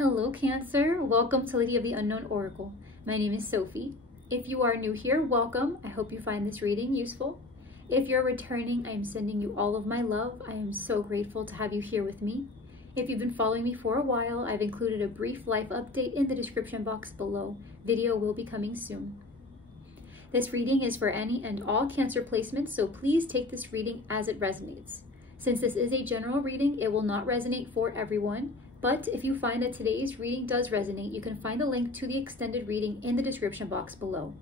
Hello Cancer, welcome to Lady of the Unknown Oracle. My name is Sophie. If you are new here, welcome. I hope you find this reading useful. If you're returning, I am sending you all of my love. I am so grateful to have you here with me. If you've been following me for a while, I've included a brief life update in the description box below. Video will be coming soon. This reading is for any and all Cancer placements, so please take this reading as it resonates. Since this is a general reading, it will not resonate for everyone. But if you find that today's reading does resonate, you can find the link to the extended reading in the description box below.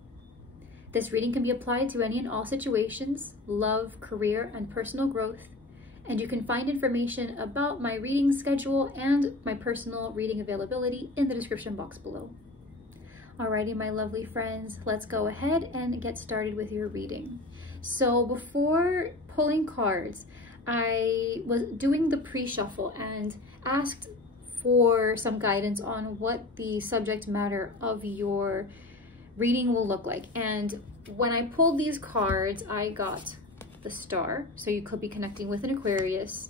This reading can be applied to any and all situations, love, career, and personal growth. And you can find information about my reading schedule and my personal reading availability in the description box below. Alrighty, my lovely friends, let's go ahead and get started with your reading. So before pulling cards, I was doing the pre-shuffle and asked for some guidance on what the subject matter of your reading will look like. And when I pulled these cards, I got the Star, so you could be connecting with an Aquarius,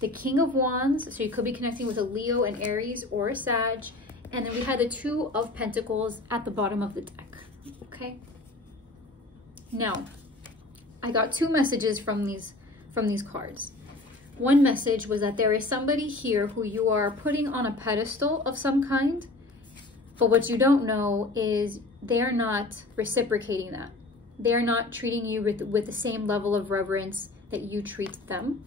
the King of Wands, so you could be connecting with a Leo, an Aries, or a Sag, and then we had the Two of Pentacles at the bottom of the deck. Okay. Now, I got two messages from these cards. One message was that there is somebody here who you are putting on a pedestal of some kind, but what you don't know is they're not reciprocating that. They're not treating you with the same level of reverence that you treat them.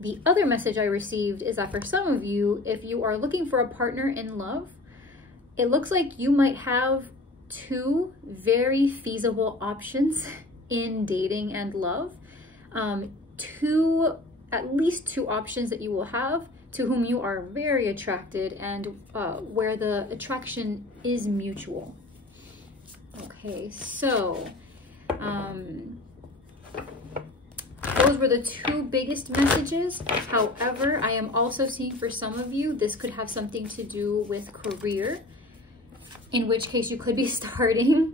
The other message I received is that for some of you, if you are looking for a partner in love, it looks like you might have two very feasible options in dating and love. At least two options that you will have to whom you are very attracted and where the attraction is mutual. Okay, so those were the two biggest messages. However, I am also seeing for some of you, this could have something to do with career, in which case you could be starting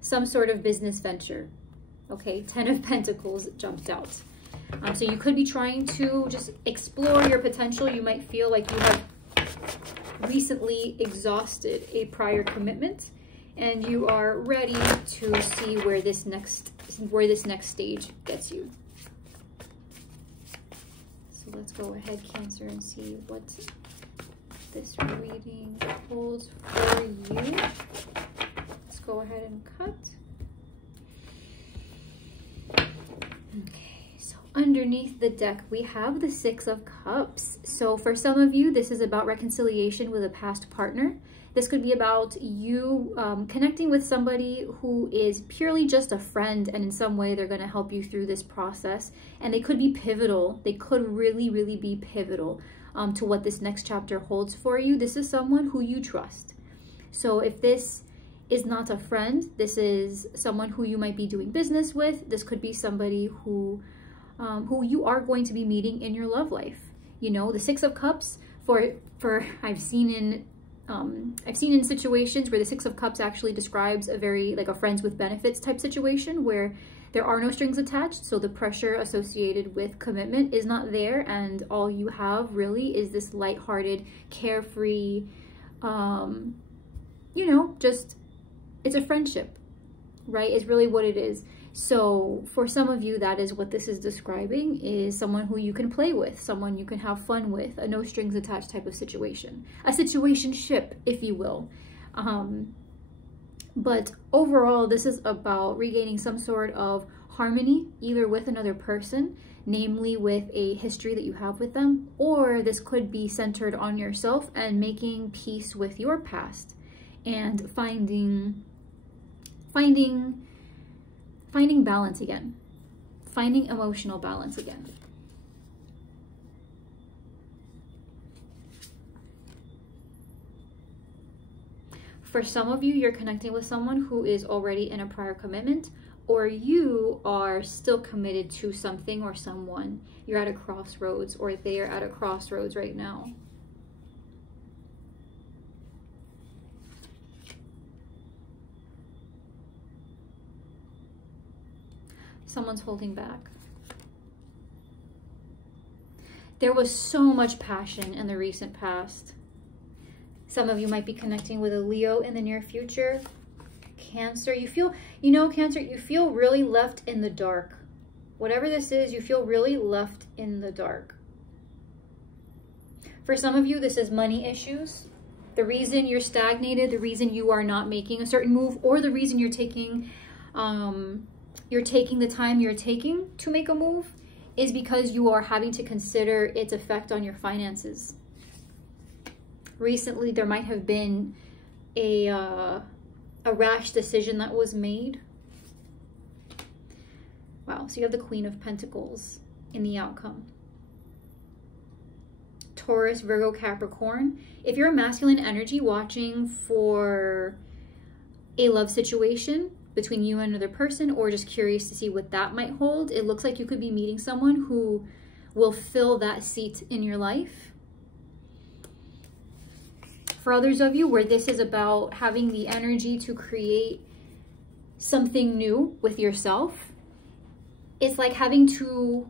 some sort of business venture. Okay, 10 of Pentacles jumped out. So you could be trying to just explore your potential. You might feel like you have recently exhausted a prior commitment and you are ready to see where this next stage gets you. So let's go ahead, Cancer, and see what this reading holds for you. Let's go ahead and cut. Okay, so underneath the deck, we have the Six of Cups. So for some of you, this is about reconciliation with a past partner. This could be about you connecting with somebody who is purely just a friend, and in some way they're going to help you through this process. And they could be pivotal. They could really, really be pivotal to what this next chapter holds for you. This is someone who you trust. So if this is not a friend, this is someone who you might be doing business with. This could be somebody who you are going to be meeting in your love life. You know, the Six of Cups I've seen in situations where the Six of Cups actually describes a very like a friends with benefits type situation where there are no strings attached, so the pressure associated with commitment is not there, and all you have really is this lighthearted, carefree, you know, just it's a friendship, right? Is really what it is. So for some of you, that is what this is describing, is someone who you can play with, someone you can have fun with, a no strings attached type of situation, a situationship, if you will. But overall, this is about regaining some sort of harmony, either with another person, namely with a history that you have with them, or this could be centered on yourself and making peace with your past and finding balance again, finding emotional balance again. For some of you, you're connecting with someone who is already in a prior commitment, or you are still committed to something or someone. You're at a crossroads, or they are at a crossroads right now. Someone's holding back. There was so much passion in the recent past. Some of you might be connecting with a Leo in the near future. Cancer, you feel, Cancer, you feel really left in the dark. Whatever this is, you feel really left in the dark. For some of you, this is money issues. The reason you're stagnated, the reason you are not making a certain move, or the reason you're taking the time you're taking to make a move is because you are having to consider its effect on your finances. Recently, there might have been a rash decision that was made. Wow, so you have the Queen of Pentacles in the outcome. Taurus, Virgo, Capricorn. If you're a masculine energy watching for a love situation between you and another person, or just curious to see what that might hold, it looks like you could be meeting someone who will fill that seat in your life. For others of you, where this is about having the energy to create something new with yourself, it's like having to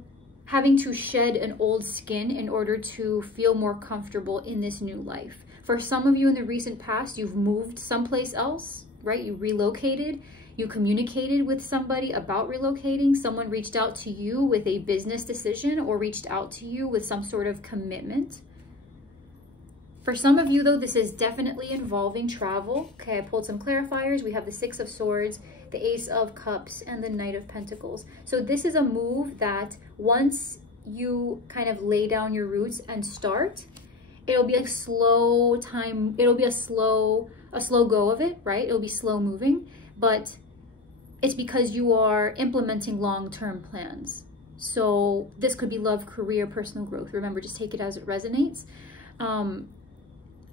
shed an old skin in order to feel more comfortable in this new life. For some of you in the recent past, you've moved someplace else, right? You relocated, you communicated with somebody about relocating, someone reached out to you with a business decision or reached out to you with some sort of commitment. For some of you, though, this is definitely involving travel. Okay, I pulled some clarifiers. We have the Six of Swords, the Ace of Cups, and the Knight of Pentacles. So this is a move that once you kind of lay down your roots and start, it'll be a slow time. It'll be a slow go of it, right? It'll be slow moving, but it's because you are implementing long-term plans. So this could be love, career, personal growth. Remember, just take it as it resonates.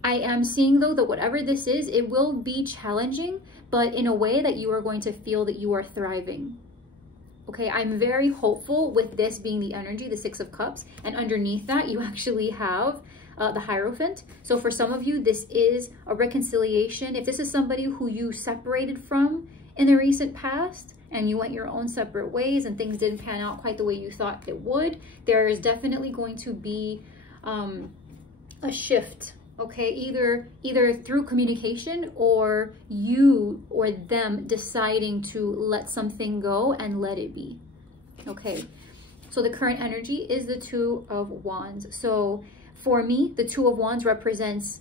I am seeing, though, that whatever this is, it will be challenging, but in a way that you are going to feel that you are thriving. Okay, I'm very hopeful with this being the energy, the Six of Cups, and underneath that, you actually have the Hierophant. So for some of you, this is a reconciliation. If this is somebody who you separated from in the recent past, and you went your own separate ways and things didn't pan out quite the way you thought it would, there is definitely going to be a shift. Okay, either through communication or you or them deciding to let something go and let it be. Okay, so the current energy is the Two of Wands. So for me, the Two of Wands represents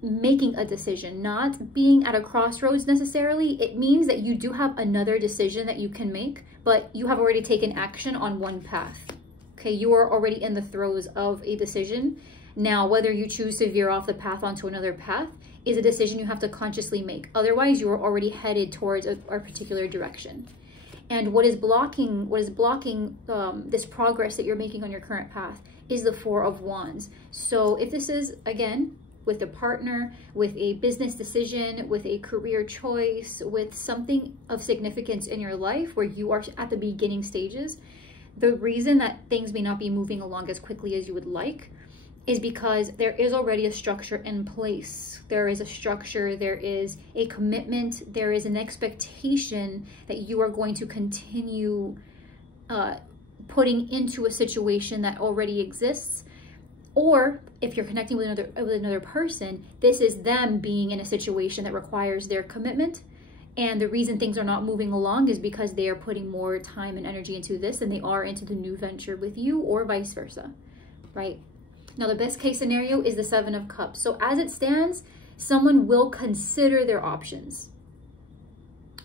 making a decision, not being at a crossroads necessarily. It means that you do have another decision that you can make, but you have already taken action on one path. Okay, you are already in the throes of a decision. Now, whether you choose to veer off the path onto another path is a decision you have to consciously make. Otherwise, you are already headed towards a particular direction. And what is blocking this progress that you're making on your current path is the Four of Wands. So if this is, again, with a partner, with a business decision, with a career choice, with something of significance in your life where you are at the beginning stages, the reason that things may not be moving along as quickly as you would like is because there is already a structure in place. There is a structure, there is a commitment, there is an expectation that you are going to continue putting into a situation that already exists. Or if you're connecting with another person, this is them being in a situation that requires their commitment. And the reason things are not moving along is because they are putting more time and energy into this than they are into the new venture with you, or vice versa, right? Now, the best case scenario is the Seven of Cups. So as it stands, someone will consider their options,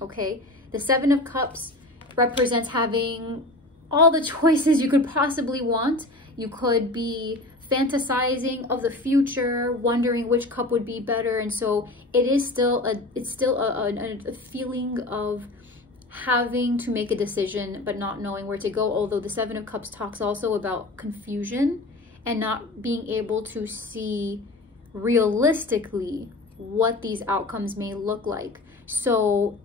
okay? The Seven of Cups represents having all the choices you could possibly want. You could be fantasizing of the future, wondering which cup would be better. And so it is still a feeling of having to make a decision, but not knowing where to go. Although the Seven of Cups talks also about confusion and not being able to see realistically what these outcomes may look like. So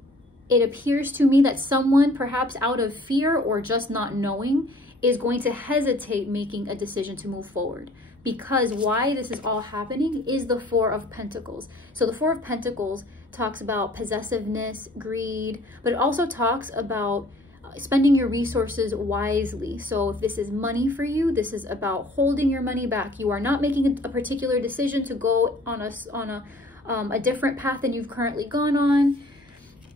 it appears to me that someone, perhaps out of fear or just not knowing, is going to hesitate making a decision to move forward. Because why this is all happening is the Four of Pentacles. So the Four of Pentacles talks about possessiveness, greed, but it also talks about spending your resources wisely. So if this is money for you, this is about holding your money back. You are not making a particular decision to go on a different path than you've currently gone on,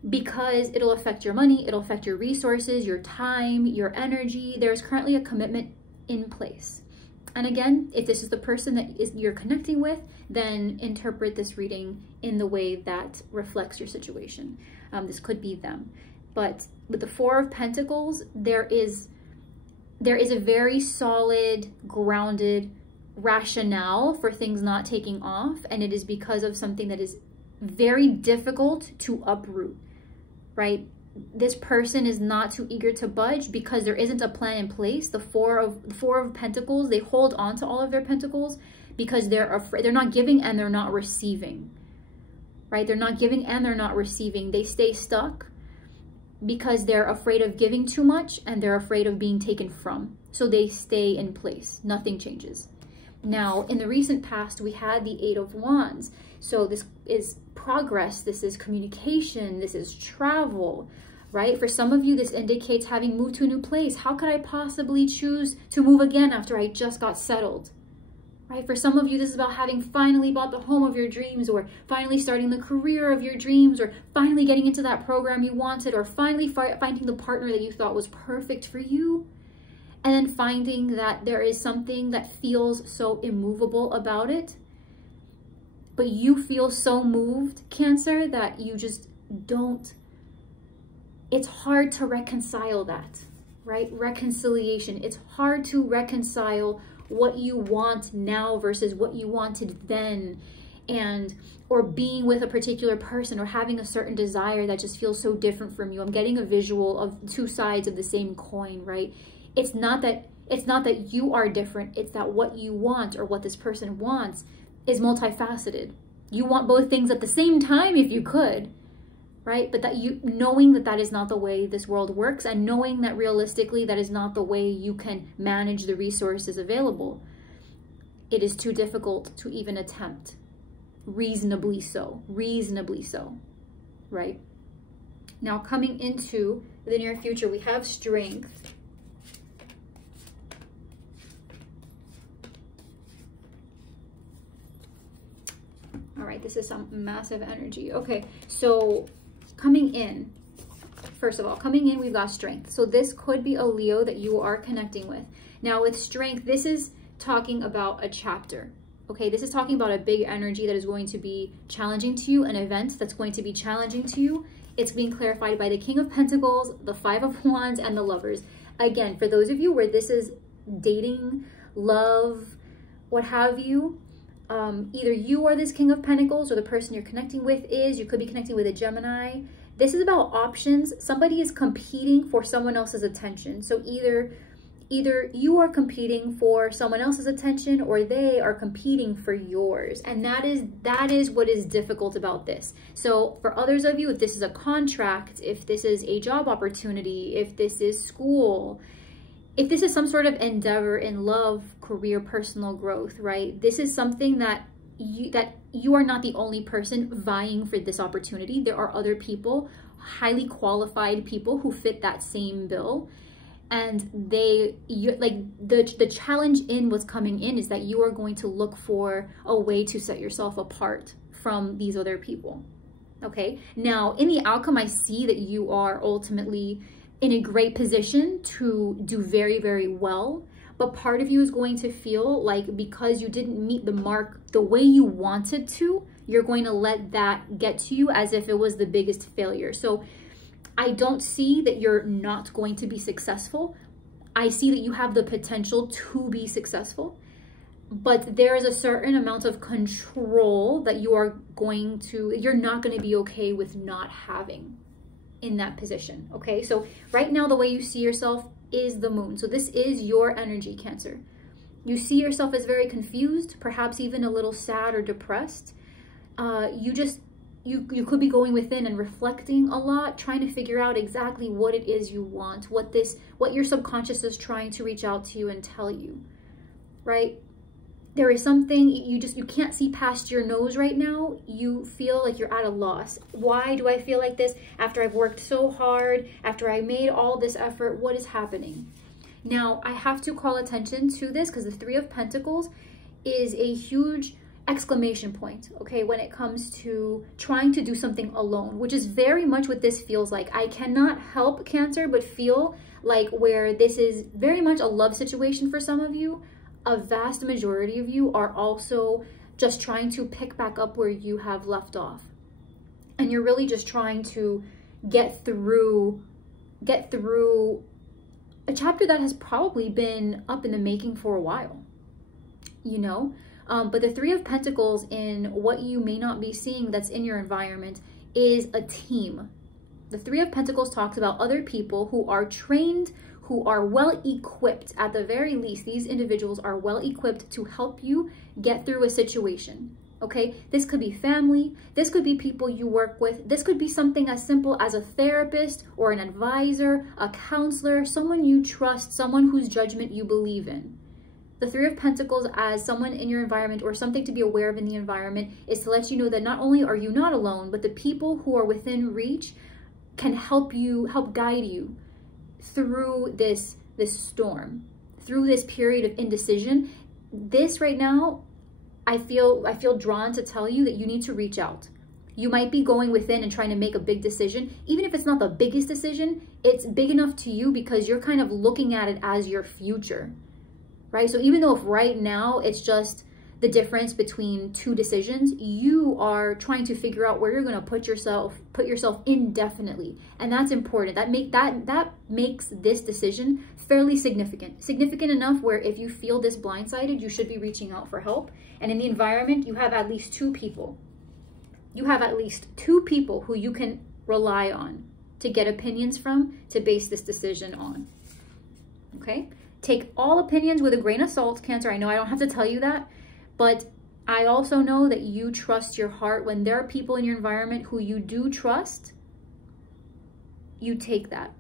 because it'll affect your money, it'll affect your resources, your time, your energy. There's currently a commitment in place. And again, if this is the person that you're connecting with, then interpret this reading in the way that reflects your situation. This could be them. But with the Four of Pentacles, there is a very solid, grounded rationale for things not taking off, and it is because of something that is very difficult to uproot, right? This person is not too eager to budge because there isn't a plan in place. The Four of Pentacles, they hold on to all of their pentacles because they're afraid. They're not giving and they're not receiving, right? They're not giving and they're not receiving. They stay stuck because they're afraid of giving too much and they're afraid of being taken from. So they stay in place. Nothing changes. Now, in the recent past, we had the Eight of Wands. So this is progress. This is communication. This is travel, right? For some of you, this indicates having moved to a new place. How could I possibly choose to move again after I just got settled? Right? For some of you, this is about having finally bought the home of your dreams, or finally starting the career of your dreams, or finally getting into that program you wanted, or finally finding the partner that you thought was perfect for you. And then finding that there is something that feels so immovable about it. But you feel so moved, Cancer, that you just don't. It's hard to reconcile that, right? Reconciliation. It's hard to reconcile what you want now versus what you wanted then, or being with a particular person, or having a certain desire that just feels so different from you. I'm getting a visual of two sides of the same coin, right? It's not that you are different. It's that what you want, or what this person wants, is multifaceted. You want both things at the same time if you could, right? But that knowing that that is not the way this world works, and knowing that realistically that is not the way you can manage the resources available, it is too difficult to even attempt. Reasonably so, right? Now, coming into the near future, we have Strength. All right, this is some massive energy. Okay, so coming in, first of all, we've got Strength. So this could be a Leo that you are connecting with. Now with Strength, this is talking about a chapter. Okay, this is talking about a big energy that is going to be challenging to you, an event that's going to be challenging to you. It's being clarified by the King of Pentacles, the Five of Wands, and the Lovers. Again, for those of you where this is dating, love, what have you, either you are this King of Pentacles, or the person you're connecting with is. You could be connecting with a Gemini. This is about options. Somebody is competing for someone else's attention. So either you are competing for someone else's attention, or they are competing for yours. And that is what is difficult about this. So for others of you, if this is a contract, if this is a job opportunity, if this is school, if this is some sort of endeavor in love, career, personal growth, right? This is something that you are not the only person vying for this opportunity. There are other people, highly qualified people, who fit that same bill. And the challenge in what's coming in is that you are going to look for a way to set yourself apart from these other people. Okay, now in the outcome, I see that you are ultimately in a great position to do very, very well. But part of you is going to feel like because you didn't meet the mark the way you wanted to, you're going to let that get to you as if it was the biggest failure. So I don't see that you're not going to be successful. I see that you have the potential to be successful, but there is a certain amount of control that you're not going to be okay with not having in that position. Okay, so right now the way you see yourself is the Moon. So this is your energy, Cancer. You see yourself as very confused, perhaps even a little sad or depressed. You could be going within and reflecting a lot, trying to figure out exactly what it is you want, what your subconscious is trying to reach out to you and tell you, right? there is something you can't see past your nose right now. You feel like you're at a loss. Why do I feel like this? After I've worked so hard, after I made all this effort, what is happening? Now, I have to call attention to this because the Three of Pentacles is a huge exclamation point, okay, when it comes to trying to do something alone, which is very much what this feels like. I cannot help, Cancer, but feel like where this is very much a love situation for some of you, a vast majority of you are also just trying to pick back up where you have left off. And you're really just trying to get through a chapter that has probably been up in the making for a while, you know? But the Three of Pentacles, in what you may not be seeing that's in your environment, is a team. The Three of Pentacles talks about other people who are trained, who are well equipped. At the very least, these individuals are well equipped to help you get through a situation. Okay, this could be family, this could be people you work with, this could be something as simple as a therapist or an advisor, a counselor, someone you trust, someone whose judgment you believe in. The Three of Pentacles as someone in your environment or something to be aware of in the environment is to let you know that not only are you not alone, but the people who are within reach can help guide you through this storm, through this period of indecision. This right now, I feel drawn to tell you that you need to reach out. You might be going within and trying to make a big decision. Even if it's not the biggest decision, it's big enough to you because you're kind of looking at it as your future, right? So even though if right now it's just the difference between two decisions, you are trying to figure out where you're going to put yourself indefinitely. And that's important. That makes this decision fairly significant enough where if you feel this blindsided, you should be reaching out for help. And in the environment, you have at least two people. You have at least two people who you can rely on to get opinions from, to base this decision on. Okay? Take all opinions with a grain of salt, Cancer. I know I don't have to tell you that, but I also know that you trust your heart. When there are people in your environment who you do trust, you take that.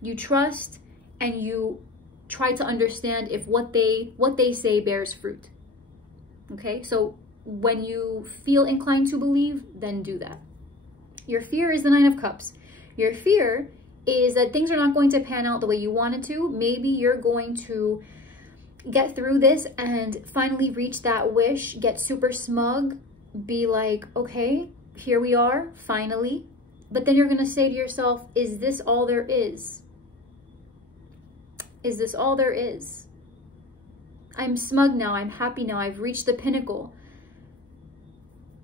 You trust and you try to understand if what they say bears fruit. Okay? So when you feel inclined to believe, then do that. Your fear is the Nine of Cups. Your fear is that things are not going to pan out the way you wanted to. Maybe you're going to get through this and finally reach that wish, get super smug, be like, okay, here we are, finally. But then you're going to say to yourself, is this all there is? Is this all there is? I'm smug now, I'm happy now, I've reached the pinnacle.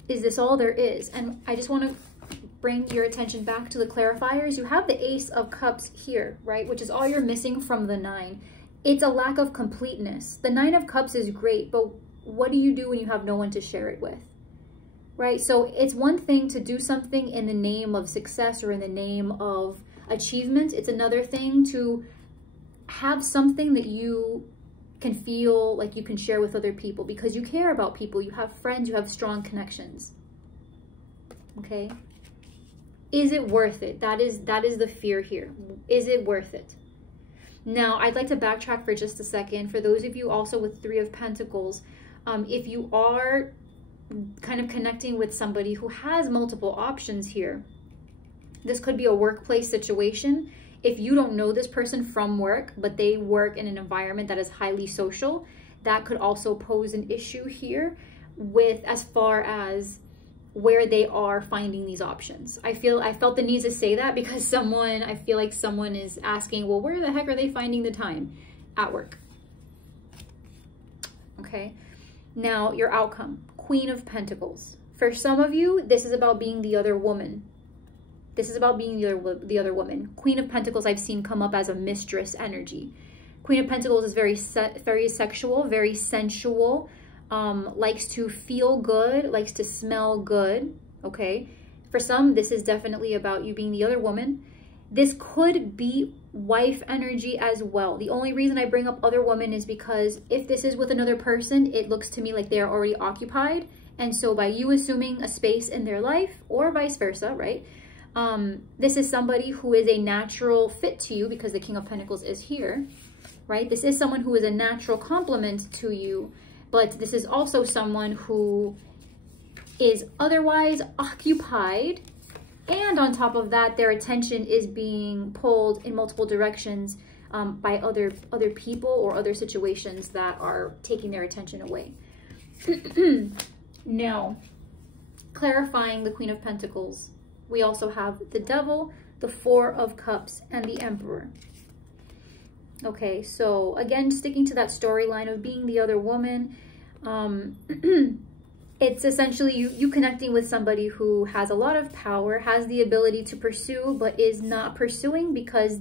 Is this all there is? And I just want to bring your attention back to the clarifiers. You have the Ace of Cups here, right? Which is all you're missing from the 9. It's a lack of completeness. The 9 of Cups is great, but what do you do when you have no one to share it with? Right? So it's one thing to do something in the name of success or in the name of achievement. It's another thing to have something that you can feel like you can share with other people because you care about people, you have friends, you have strong connections. Okay? Is it worth it? That is the fear here. Is it worth it? Now, I'd like to backtrack for just a second. For those of you also with Three of Pentacles, if you are kind of connecting with somebody who has multiple options here, this could be a workplace situation. If you don't know this person from work, but they work in an environment that is highly social, that could also pose an issue here with as far as where they are finding these options. I felt the need to say that because I feel like someone is asking, well, where the heck are they finding the time? At work. Okay. Now, your outcome, Queen of Pentacles. For some of you, this is about being the other woman. This is about being the other woman. Queen of Pentacles I've seen come up as a mistress energy. Queen of Pentacles is very sexual, very sensual, likes to feel good, likes to smell good, okay? For some, this is definitely about you being the other woman. This could be wife energy as well. The only reason I bring up other woman is because if this is with another person, it looks to me like they are already occupied. And so by you assuming a space in their life or vice versa, right? This is somebody who is a natural fit to you because the King of Pentacles is here, right? This is someone who is a natural complement to you. but this is also someone who is otherwise occupied, and on top of that, their attention is being pulled in multiple directions by other people or other situations that are taking their attention away. Now, clarifying the Queen of Pentacles, we also have the Devil, the Four of Cups, and the Emperor. Okay, so again, sticking to that storyline of being the other woman, it's essentially you connecting with somebody who has a lot of power, has the ability to pursue, but is not pursuing because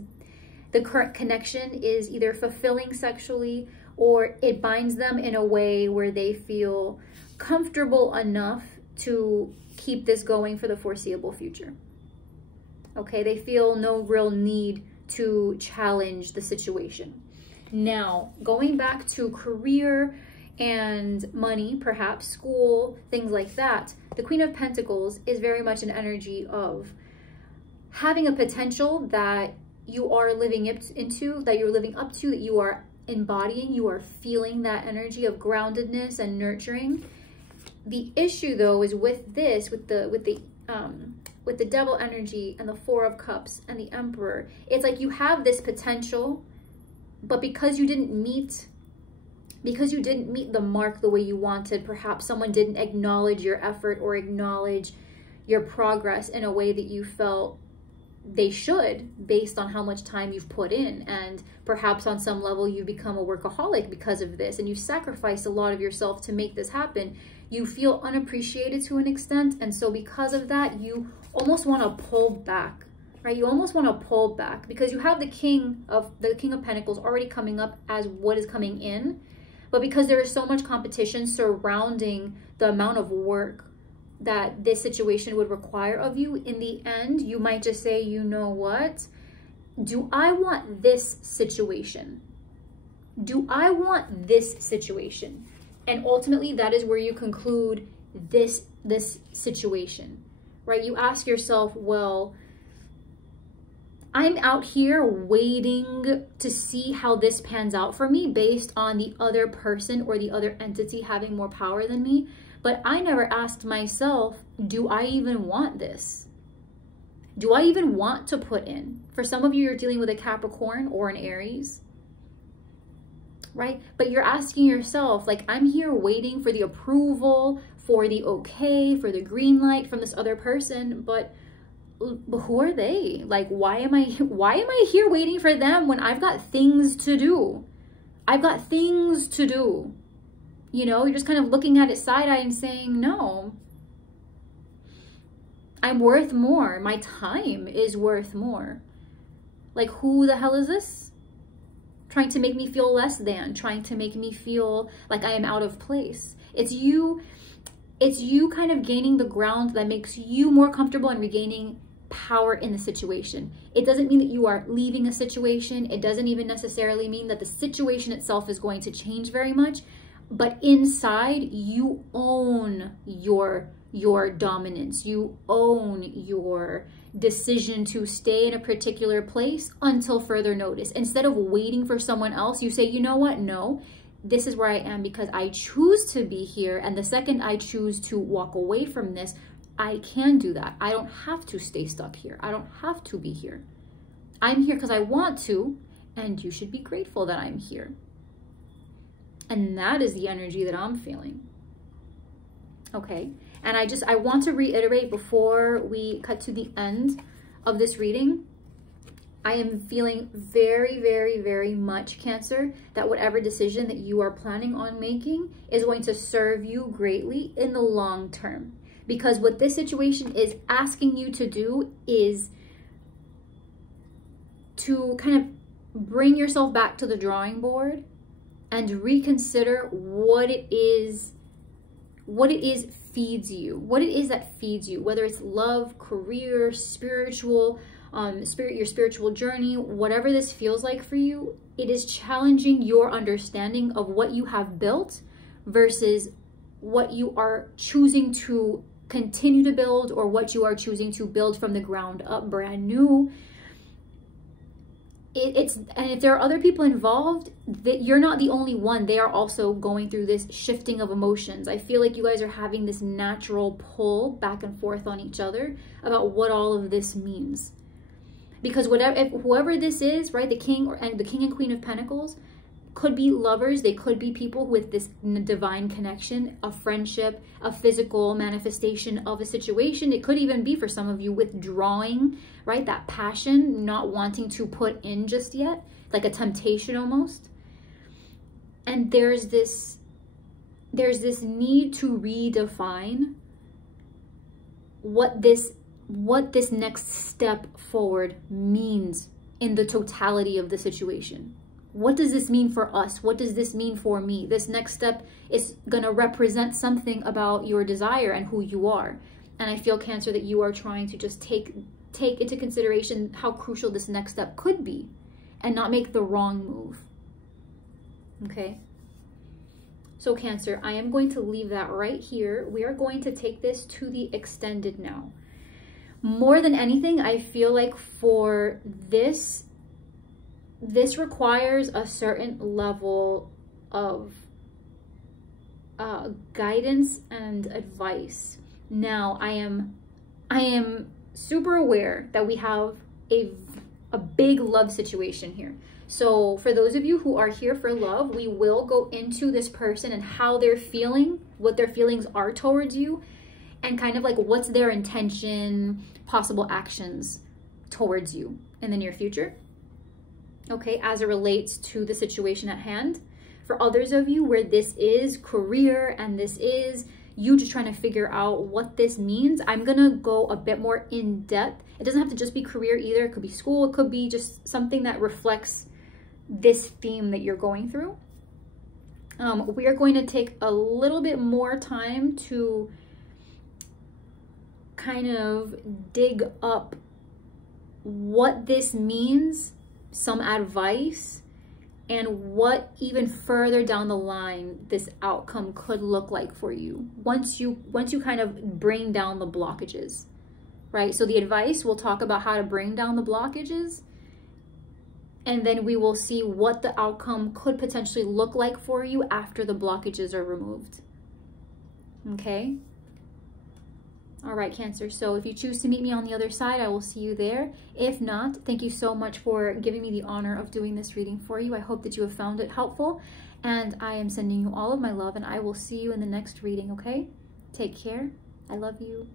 the current connection is either fulfilling sexually or it binds them in a way where they feel comfortable enough to keep this going for the foreseeable future. Okay, they feel no real need to challenge the situation. Now, going back to career and money, perhaps school, things like that, the Queen of Pentacles is very much an energy of having a potential that you are living into, that you're living up to, that you are embodying, you are feeling that energy of groundedness and nurturing. The issue though is with this, with the Devil energy and the Four of Cups and the Emperor, it's like you have this potential, but because you didn't meet the mark the way you wanted, perhaps someone didn't acknowledge your effort or acknowledge your progress in a way that you felt they should, based on how much time you've put in. And perhaps on some level you become a workaholic because of this, and you sacrificed a lot of yourself to make this happen. You feel unappreciated to an extent, and so because of that, you almost want to pull back, right? You almost want to pull back because you have the King of Pentacles already coming up as what is coming in, but because there is so much competition surrounding the amount of work that this situation would require of you, in the end, you might just say, you know what? Do I want this situation? Do I want this situation? And ultimately, that is where you conclude this situation, right? You ask yourself, well, I'm out here waiting to see how this pans out for me based on the other person or the other entity having more power than me. But I never asked myself, do I even want this? Do I even want to put in? For some of you, you're dealing with a Capricorn or an Aries, right? But you're asking yourself, like, I'm here waiting for the approval, for the okay, for the green light from this other person, but who are they? Like, why am I here waiting for them when I've got things to do? I've got things to do. You know, you're just kind of looking at it side-eye and saying, no, I'm worth more. My time is worth more. Like, who the hell is this? Trying to make me feel less than, trying to make me feel like I am out of place. It's you kind of gaining the ground that makes you more comfortable and regaining power in the situation. It doesn't mean that you are leaving a situation. It doesn't even necessarily mean that the situation itself is going to change very much. But inside, you own your dominance. You own your decision to stay in a particular place until further notice. Instead of waiting for someone else, you say, you know what? No, this is where I am because I choose to be here. And the second I choose to walk away from this, I can do that. I don't have to stay stuck here. I don't have to be here. I'm here because I want to, and you should be grateful that I'm here. And that is the energy that I'm feeling. Okay. And I want to reiterate before we cut to the end of this reading, I am feeling very, very, very much, Cancer, that whatever decision that you are planning on making is going to serve you greatly in the long term. Because what this situation is asking you to do is to kind of bring yourself back to the drawing board and reconsider what it is feeds you, what it is that feeds you, whether it's love, career, spiritual, your spiritual journey, whatever this feels like for you. It is challenging your understanding of what you have built versus what you are choosing to continue to build, or what you are choosing to build from the ground up brand new. and if there are other people involved, that you're not the only one. They are also going through this shifting of emotions. I feel like you guys are having this natural pull back and forth on each other about what all of this means. Because whoever this is, right, the king and queen of pentacles could be lovers. They could be people with this divine connection, a friendship, a physical manifestation of a situation. It could even be for some of you withdrawing, right? That passion, not wanting to put in just yet, like a temptation almost. And there's this need to redefine what this next step forward means in the totality of the situation. What does this mean for us? What does this mean for me? This next step is going to represent something about your desire and who you are. And I feel, Cancer, that you are trying to just take into consideration how crucial this next step could be and not make the wrong move. Okay? So Cancer, I am going to leave that right here. We are going to take this to the extended now. More than anything, I feel like for this requires a certain level of guidance and advice. Now, I am super aware that we have a big love situation here. So for those of you who are here for love, we will go into this person and how they're feeling, what their feelings are towards you, and kind of like what's their intention, possible actions towards you in the near future. Okay, as it relates to the situation at hand. For others of you where this is career and this is you just trying to figure out what this means, I'm gonna go a bit more in depth. It doesn't have to just be career either. It could be school. It could be just something that reflects this theme that you're going through. We are going to take a little bit more time to kind of dig up what this means, some advice, and what even further down the line this outcome could look like for you once you kind of bring down the blockages, right? So the advice, we'll talk about how to bring down the blockages, and then we will see what the outcome could potentially look like for you after the blockages are removed. Okay? All right, Cancer. So if you choose to meet me on the other side, I will see you there. If not, thank you so much for giving me the honor of doing this reading for you. I hope that you have found it helpful, and I am sending you all of my love, and I will see you in the next reading, okay? Take care. I love you.